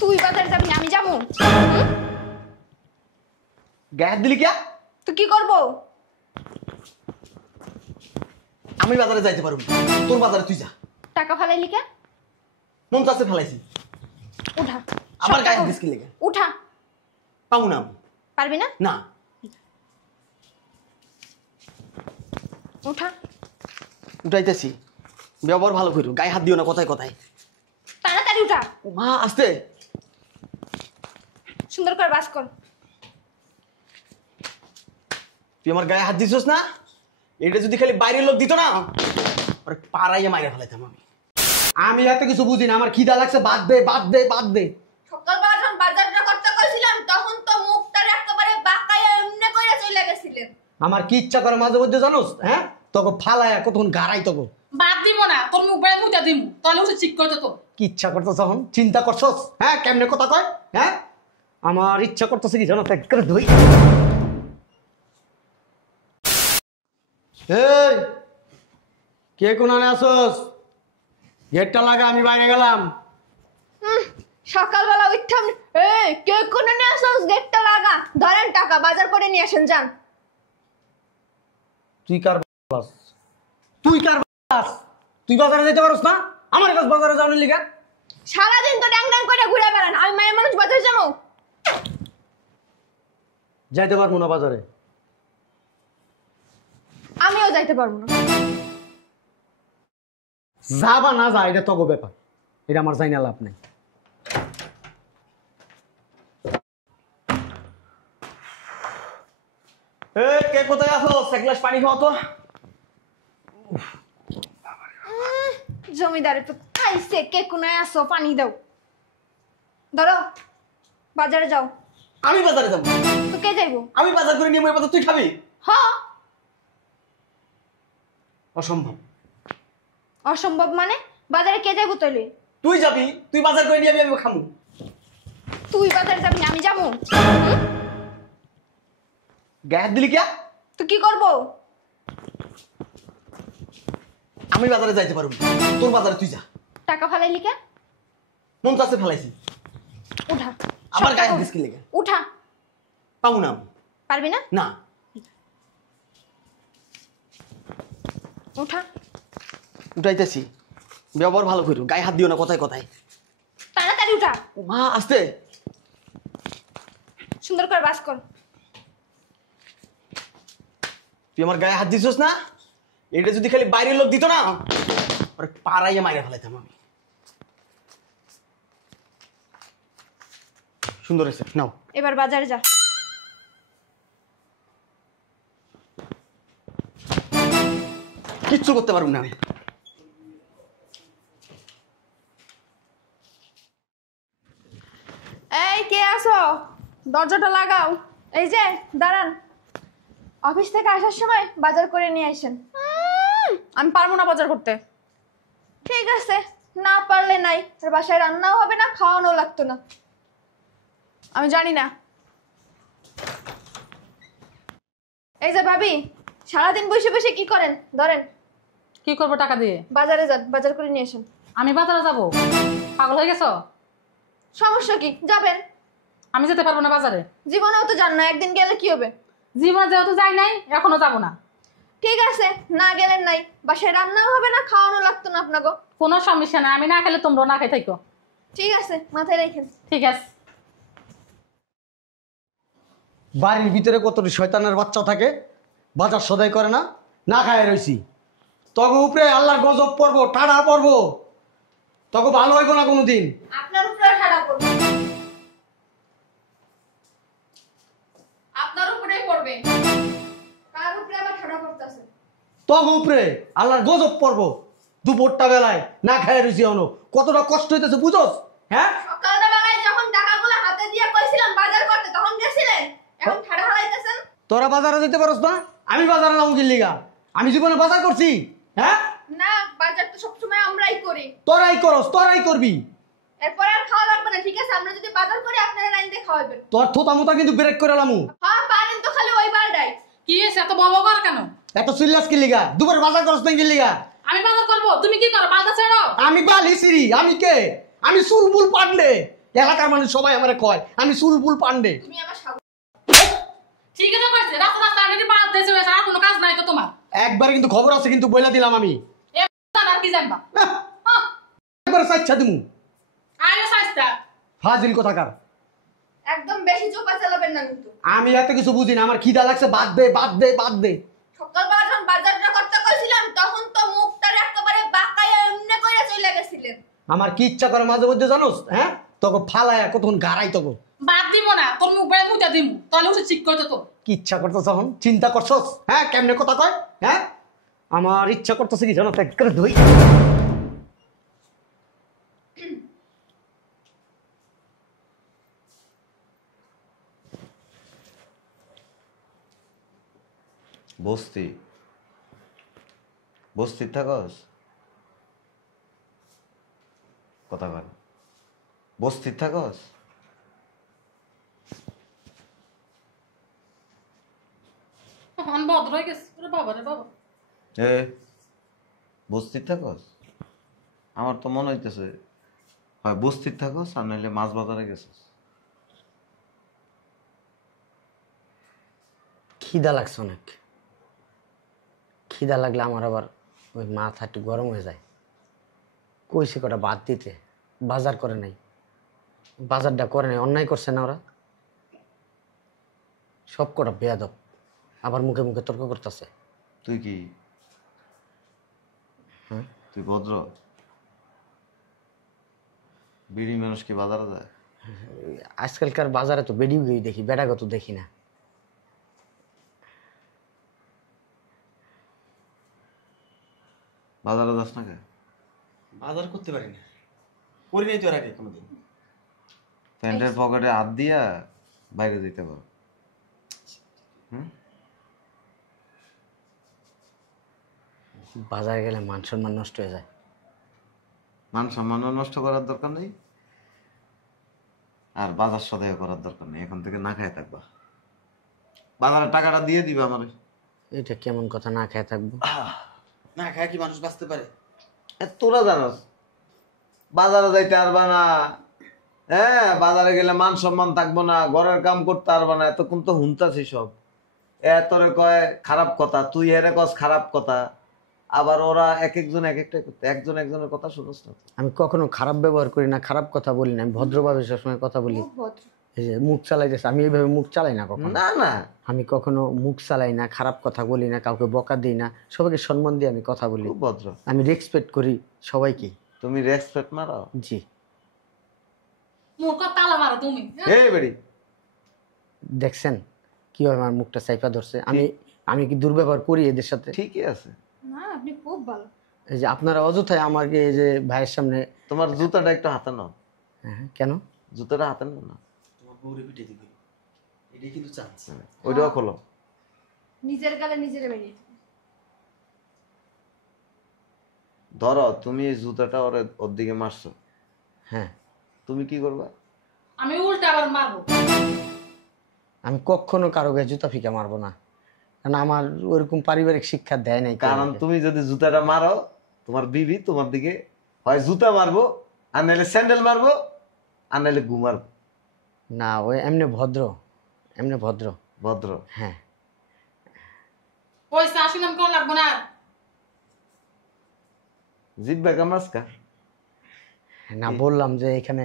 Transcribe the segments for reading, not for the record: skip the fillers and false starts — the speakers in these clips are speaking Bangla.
তুই বাজারে যাবি আমি যাবো। গায়ে দিলি কে? তুই কি করবো? আমি বাজারে যাইতে পারবো, তোর বাজারে তুই যা। টাকা ফালাইলি কে? মন চাচ্ছে ফেলাইছি। উঠা। আমার গায়ে হাত দিস কি লেগে? উঠা। পাবো না। পারবি না? না। উঠা। উঠাইতেছি, ব্যবহার ভালো করো, গায়ে হাত দিও না কথায় কথায়। তাড়াতাড়ি উঠা। মা আস্তে। সুন্দর করে বাস কর। তুই আমার গায়ে হাত দিছিস না, এটা যদি খালি বাইরের লোক দিত না আরে পাড়াইয়া মাইরা ফেলাইতাম আমি। আমি এত কিছু বুঝি না, আমার খিদা লাগছে, বাদ দে বাদ দে বাদ দে। সকালবেলা যখন বাজারটা করতে কইছিলাম তখন তো মুখটার একেবারে বাঁকাইয়া এমনি কইরা চলে গেছিলেন। আমার কি ইচ্ছা করে মাঝে মধ্যে জানোস, হ্যাঁ তোকে ফালায় কতক্ষণ গাড়াই তোকে। বাদ দিব না, তোর মুখ বেড়ে মুটা দিব, তাহলে হচ্ছে ঠিক করতে তো। কি ইচ্ছা করতেছ এখন, চিন্তা করছস? হ্যাঁ কেমনে কথা কয়, হ্যাঁ আমার ইচ্ছা করতেছে কি জানো, ত্যাগ করে ধুই। এই কে কোনানে আসোস? গেটটা লাগা, আমি বাইরে গেলাম। সকালবেলা উঠতাম কে কোনে নিয়ে আসছ, গেটটা লাগা, ধরেন টাকা বাজার করে নিয়ে আসেন যান। তুই কার বাস? তুই কার বাস? তুই বাজারে যেতে পারস না? আমার কাছে বাজারে যাওয়ার লিগা সারাদিন তো ড্যাং ড্যাং করে ঘুরে বেড়ান, আমি মায়ের মানুষ বাজারে যাবো? যাইতে পারবো না বাজারে। আমিও যাইতে পারবো না। যাবা না যা, এটা তগো ব্যাপার, এটা আমার জানি না, লাভ নেই। কে কোথায় আছো? এক গ্লাস পানি খাও তো। জমিদারে তো খাইছে, কে কোনে আসো, পানি দাও। ধরো বাজারে যাও। আমি বাজারে যাবো। তো কে যাইবো? আমি বাজার করে নিয়ে মই বাজার তুই খাবি? হ্যাঁ। অসম্ভব। অসম্ভব মানে? বাজারে কে যাইবো তাইলে? তুই যাবি, তুই বাজার করে নিয়ে আমি খামু। তুই বাজারে যাবি আমি যাবো? গায়ে হাত দিলি কে? তুই কি করবো? আমি বাজারে যাইতে পারবো, তোর বাজারে তুই যা। টাকা ফালাইলি কে? মন চাচ্ছে ফেলাইছি। উঠা। আমার গায়ে হাত দিস কি লেগে? উঠা। পাবো না। পারবি না? না। উঠা। উঠাইতেছি, ব্যবহার ভালো করো, গায়ে হাত দিও না কথায় কথায়। তাড়াতাড়ি উঠা। মা আস্তে। সুন্দর করে বাস কর। তুই আমার গায়ে হাত দিছিস না, এটা যদি খালি বাইরের লোক দিত না আরে পাড়াইয়া মাইরা ফেলাইতাম আমি। সুন্দর হয়েছে, নাও। এবার বাজারে যা। কিচ্ছু করতে পারবো না আমি। এই কে আসো, দরজাটা লাগাও। এই যে দাঁড়ান, অফিস থেকে আসার সময় বাজার করে নিয়ে আসেন। আমি পারবো না বাজার করতে। ঠিক আছে, না পারলে নাই, আর বাসায় রান্নাও হবে না, খাওয়ানো লাগতো না। আমি জানি না। এই যে ভাবি, সারাদিন বসে বসে কি করেন? ধরেন। কি করবো টাকা দিয়ে? বাজারে যান, বাজার করে নিয়ে আসেন। আমি বাজারে যাবো? পাগল হয়ে গেছো? সমস্যা কি, যাবেন। আমি যেতে পারবো না বাজারে। জীবনেও তো যান না, একদিন গেলে কি হবে? জীবনে যেহেতু যাই নাই, এখনো যাবো না। ঠিক আছে, না গেলেন নাই, বাসায় রান্নাও হবে না, খাওয়ানো লাগতো না আপনাকে। কোনো সমস্যা না, আমি না খেলে তোমরাও না খাই থাকো। ঠিক আছে, মাথায় রেখেন। ঠিক আছে। বাড়ির ভিতরে কত শয়তানের বাচ্চা থাকে, বাজার সদাই করে না, না খায় রইছি। তবে উপরে আল্লাহর গজব পড়বো, টাড়া পড়বো, তবে ভালো হইব না কোনোদিন। আপনার উপরে ঠাড়া পড়বে, আপনার উপরেই পড়বে। কার উপরে আবার ঠাড়া পড়তেছে? তবে উপরে আল্লাহর গজব পড়বো। দুপুরটা বেলায় না খায় রইছি, অনো কতটা কষ্ট হইতেছে বুঝোস? হ্যাঁ সকালবেলায় যখন টাকাগুলো হাতে দিয়ে কইছিলাম বাজার করতে, তখন গেছিলেন, এখন ঠাড়া হালাইতেছেন। তোরা বাজারে যেতে পারস না, আমি বাজারে যাবো কি লিগা? আমি জীবনে বাজার করছি? হ্যাঁ না, বাজার তো সবসময় আমরাই করি। তোরাই করস, তোরাই করবি। এরপর আর খাওয়া লাগবে না, ঠিক আছে? আমরা যদি বাজার করি আপনারা লাইন দিয়ে খাওয়াবেন। তোর থোতা মোতা কিন্তু ব্রেক করে লামু। হ্যাঁ পারেন তো, খালি ওই বারটাই। কি হয়েছে এত বড় কর কেন? এত চিল্লাস কি লিগা? দুপুরে বাজার করস না কি লিগা? আমি বাজার করবো, তুমি কি করো? বাজার ছেড়ো। আমি বালি সিরি, আমি কে? আমি চুলবুল পান্ডে, এলাকার মানুষ সবাই আমারে কয় আমি চুলবুল পান্ডে। তুমি আমার সাগর। ঠিক আছে কইছে রাস্তা রাস্তা আগে বাদ দেছে আর কোনো কাজ নাই তো তোমার। একবার কিন্তু খবর আছে, কিন্তু বইলা দিলাম আমি। এ আর কি জানবা? একবার সাইচ্ছা দিমু। আয়ো সাইস্তা। ফাজিল কোথাকার। একদম বেশি চোপা চালাবেন না কিন্তু। আমি এত কিছু বুঝি না, আমার খিদা লাগছে, বাদ দে বাদ দে বাদ দে। সকালবেলা যখন বাজারটা করতে কইছিলাম তখন তো মুখটার একেবারে বাঁকায়া এমনি কইরা চলে গেছিলেন। আমার কি ইচ্ছা করে মাঝে মধ্যে জানোস, হ্যাঁ তোকে ফালায়া কতক্ষণ গাড়াই তোকে। বাদ দিব না তোর মুখ বাইরে মুতা দিমু তাহলে উঠে ঠিক করতে তো। কি ইচ্ছা করতেছ এখন, চিন্তা করছস? হ্যাঁ কেমনে কথা কয়, হ্যাঁ আমার ইচ্ছা করতেছে কি জানো, ত্যাগ করে ধুই। বস্তি বস্তি থাকস কথা বল, বস্তি থাকস? হন ভদ্র হয়ে গেছে ওরে বাবা রে বাবা। এ বস্তি থাকস? আমার তো মনে হইতেছে হয় বস্তি থাকস আর নাহলে মাছ বাজারে গেছিস। খিদা লাগছে অনেক, খিদা লাগলে আমার আবার ওই মাথা একটু গরম হয়ে যায়। কইছে কটা বাদ দিতে, বাজার করে নাই, বাজারটা করে নাই, অন্যায় করছে না ওরা? সব কটা বেয়াদব, আবার মুখে মুখে তর্ক করতেছে। তুই কি হ্যাঁ তুই ভদ্র? বিড়ি মানুষ কি বাজারে যায়? আজকালকার বাজারে তো বেডিও গিয়ে দেখি, বেড়াগত দেখি না। বাজারে যাস না কে? বাজার করতে পারি না, করি নাই তো এর আগে কোনোদিন। প্যান্টের পকেটে হাত দিয়া বাইরে যেতে পারো। বাজারে গেলে মান সম্মান নষ্ট হয়ে যায়। মান সম্মানও নষ্ট করার দরকার নেই, আর বাজার সদাই করার দরকার নেই। এখন থেকে না খায় থাকবা, বাজারের টাকাটা দিয়ে দিবা আমারে। এটা কেমন কথা, না খেয়ে থাকবো? না খায় কি মানুষ বাঁচতে পারে? তোরা জানোস বাজারে যাইতে পারবা না, হ্যাঁ বাজারে গেলে মান সম্মান থাকবো না, ঘরের কাম করতে পারবা না। এতক্ষণ তো হুনতাছি সব, তোরে কয় খারাপ কথা, তুই এরে কস খারাপ কথা, আবার ওরা এক একজন এক একটা করতে, একজন একজনের কথা শুনোস না। আমি কখনো খারাপ ব্যবহার করি না, খারাপ কথা বলি না, আমি ভদ্রভাবে সবসময় কথা বলি। খুব ভদ্র। এই যে মুখ চালাইতেছে, আমি এইভাবে মুখ চালাই না কখনো। না না, আমি কখনো মুখ চালাই না, খারাপ কথা বলি না, কাউকে বকা দিই না, সবাইকে সম্মান দিয়ে আমি কথা বলি। খুব ভদ্র। আমি রেসপেক্ট করি সবাইকে। তুমি রেসপেক্ট মারো? জি। মুখ তালা মারো তুমি। এই বেড়ি দেখছেন কিভাবে আমার মুখটা চাইপা ধরছে? আমি কি দুর্ব্যবহার করি এদের সাথে? ঠিকই আছে। না আপনি খুব ভালো। এই যে আপনারা অযথায় আমাকে এই যে ভাইয়ের সামনে। তোমার জুতাটা একটু হাতে নাও। হ্যাঁ, কেন? জুতাটা হাতে নাও না, তোমার বউরে পিটে দিবে, এটাই কিন্তু চান্স। ওইটাও খোলো। নিজের গালে নিজের বেরিয়ে ধরো তুমি এই জুতাটা ওর দিকে মারছো, হ্যাঁ। তুমি কি করবা? আমি উল্টা আবার মারবো। আমি কখনো কারো গায়ে জুতা ফিকা মারবো না, কারণ আমার ওরকম পারিবারিক শিক্ষা দেয় নাই। কারণ তুমি যদি জুতাটা মারো, তোমার বিবি তোমার দিকে হয় জুতা মারবো, আর নাহলে স্যান্ডেল মারবো, আর নাহলে গু মারবো। না, ওই এমনি ভদ্র, এমনি ভদ্র। ভদ্র? হ্যাঁ। পয়সা আসিলাম কেউ লাগবো না। জিব্বা কামড়াসকা? না, বললাম যে এখানে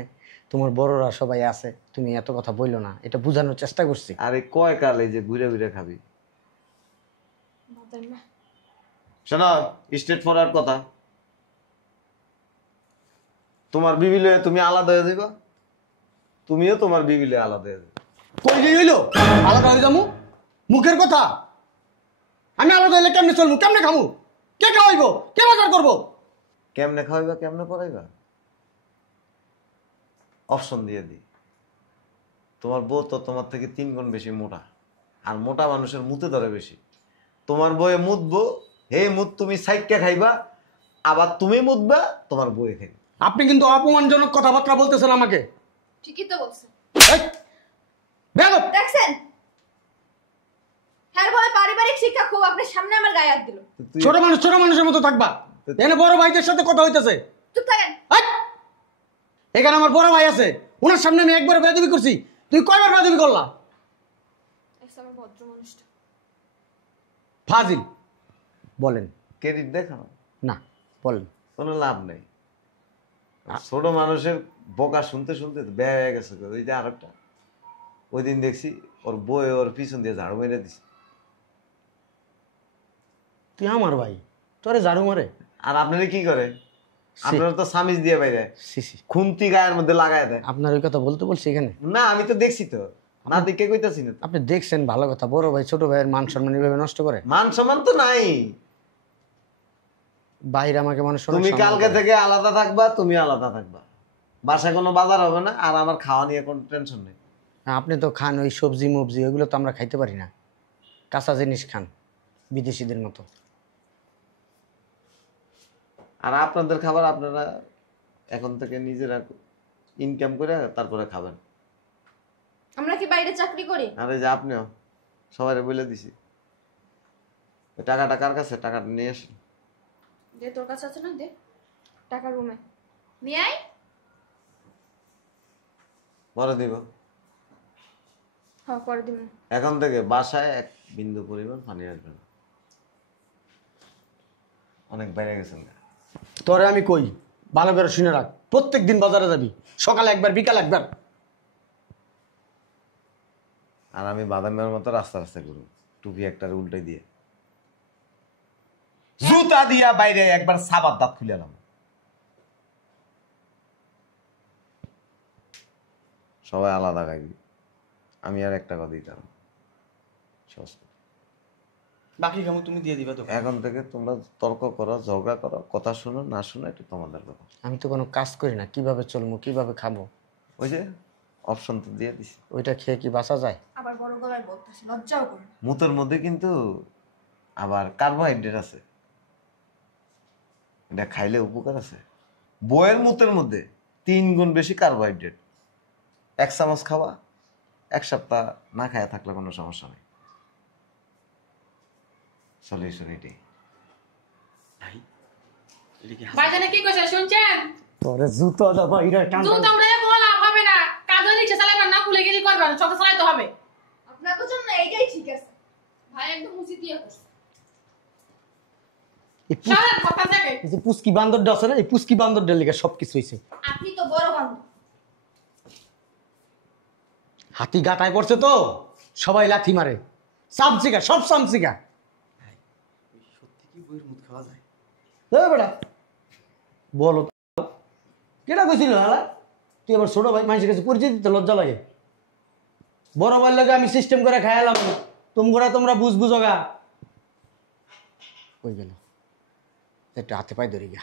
তোমার বড়রা সবাই আছে, তুমি এত কথা বললো না, এটা বোঝানোর চেষ্টা করছি। আরে কয় কাল এই যে ঘুরে ঘুরে খাবি। বলতেন না। শোনো, স্টেট ফরওয়ার্ড কথা, তোমার বিবি লয়ে তুমি আলাদা হয়ে যাবা, তুমিও তোমার বিবি লয়ে আলাদা হয়ে যাবে। কই যে হইলো আলাদা হয়ে যাবো? মুখের কথা। আমি আলাদা হইলে কেমনে চলবো, কেমনে খামু, কে খাওয়াইবো, কে বাজার করবো? কেমনে খাওয়াইবা, কেমনে পড়াইবা, অপশন দিয়ে দিই। তোমার বউ তো তোমার থেকে 3 গুণ বেশি মোটা, আর মোটা মানুষের মুতে ধরে বেশি। তোমার বউয়ে মুতবো, হে মুত তুমি সাইক্কা খাইবা, আবার তুমি মুতবা, তোমার বউয়ে খাইবা। আপনি কিন্তু অপমানজনক কথাবার্তা বলতেছেন আমাকে। ঠিকই তো বলছেন। এই, বেয়াদব! দেখছেন হ্যাঁ বলে পারিবারিক শিক্ষা খুব আপনার সামনে আমার গায়ে হাত দিল। তুই ছোট মানুষের মতো থাকবা। এখানে বড় ভাইদের সাথে কথা হইতেছে। চুপ থাকেন। এই, এখানে আমার বড় ভাই আছে, ওনার সামনে আমি একবার বেয়াদবি করছি, তুই কয়বার বেয়াদবি করলা? আমার ভদ্র মানুষটা। ফাজিল। বলেন। ক্রেডিট দেখাও না, বলেন। কোনো লাভ নেই। ছোট মানুষের বকা শুনতে শুনতে তো ব্যয় হয়ে গেছে। ওই যে আরেকটা ওই দিন দেখছি ওর বই ওর পিছন দিয়ে ঝাড়ু মেরে দিছে। তুই আমার ভাই, তোরে ঝাড়ু মারে? আর আপনারা কি করে? আপনারা তো সামিজ দিয়ে বাইরে সিসি, খুন্তি গায়ের মধ্যে লাগায় দেয়। আপনার ওই কথা বলতে বলছি এখানে? না আমি তো দেখছি তো, না দেখে কইতাছি না তো। আপনি দেখছেন, ভালো কথা। বড় ভাই ছোট ভাইয়ের মান সম্মান এইভাবে নষ্ট করে? মান সম্মান তো নাই। বাইরে আমাকে মানুষ অনেক তুমি সম্মান কালকে করে। থেকে আলাদা থাকবা, তুমি আলাদা থাকবা। বাসায় কোনো বাজার হবে না, আর আমার খাওয়া নিয়ে কোনো টেনশন নেই। আপনি তো খান ওই সবজি মবজি, ওইগুলো তো আমরা খাইতে পারি না। কাঁচা জিনিস খান বিদেশিদের মতো। আর আপনাদের খাবার আপনারা এখন থেকে নিজেরা ইনকাম করে তারপরে খাবেন। আমরা কি বাইরে চাকরি করি? আর এই যে আপনিও সবাই বলে দিছি, ওই টাকাটা কার কাছে? টাকাটা নিয়ে আসেন। দে, তোর কাছে আছে না? দে টাকা রুমে নিয়ে আয়। পরে দিব। হ্যাঁ, পরে দিব। এখন থেকে বাসায় এক বিন্দু পরিমাণ পানি আসবে না। অনেক বাইরে গেছেন। তোরে আমি কই, ভালো করে শুনে রাখ, প্রত্যেক দিন বাজারে যাবি, সকালে একবার বিকাল একবার। আর আমি বাদামের মতো রাস্তা রাস্তা করব, টুপি একটার উল্টে দিয়ে, জুতা দিয়া বাইরে একবার সাবাত দাঁত খুলে এলাম। সবাই আলাদা খাইবি, আমি আর একটা কথা দিতাম। বাকি কামো তুমি দিয়ে দিবা তো। এখন থেকে তোমরা তর্ক করো, ঝগড়া করো, কথা শোনো না শোনো এটা তোমাদের কথা। আমি তো কোনো কাজ করি না, কিভাবে চলবো, কিভাবে খাবো? ওই যে অপশন তো দিয়ে দিছি। ওইটা খেয়ে কি বাঁচা যায়? আবার বড় গলায় বলতেছি, লজ্জাও করে। মুতের মধ্যে কিন্তু আবার কার্বোহাইড্রেট আছে, এটা খাইলে উপকার আছে। বইয়ের মুতের মধ্যে 3 গুণ বেশি কার্বোহাইড্রেট। 1 চামচ খাওয়া, 1 সপ্তাহ না খায়া থাকলে কোনো সমস্যা নেই। সলিউশন এটাই। ভাই এটা কি ভাইজানে কি কইছে শুনছেন? তোরে জুতো দাও এটা টান। জুতা উড়ে বলা হবে না, কাজে রিক্সা চালাবেন না, খুলে গিরি করবেন, ছোট চালাইতে হবে। আপনাদের জন্য এইটাই ঠিক আছে। ভাই একদম উচিত দিয়ে করছে। সারা কথা থেকে এই যে পুস্কি বান্দরটা আছে না, এই পুস্কি বান্দরটার লিগে সবকিছু হইছে। আপনি তো বড় বান্ধব। হাতি গাটায় পড়ছে তো সবাই লাথি মারে, সামসিকা, সব সামসিকা। সত্যি কি বইয়ের মুখ খাওয়া যায়? বেটা বলো তো, কেটা কইছিল হালা? তুই আবার ছোট ভাই, মানুষের কাছে পরিচয় দিতে লজ্জা লাগে? বড় ভাইয়ের লাগে আমি সিস্টেম করে খাইলাম, তোমরা বুঝ বুঝোগা। কই গেল? একটু হাতে পায়ে ধরি গা।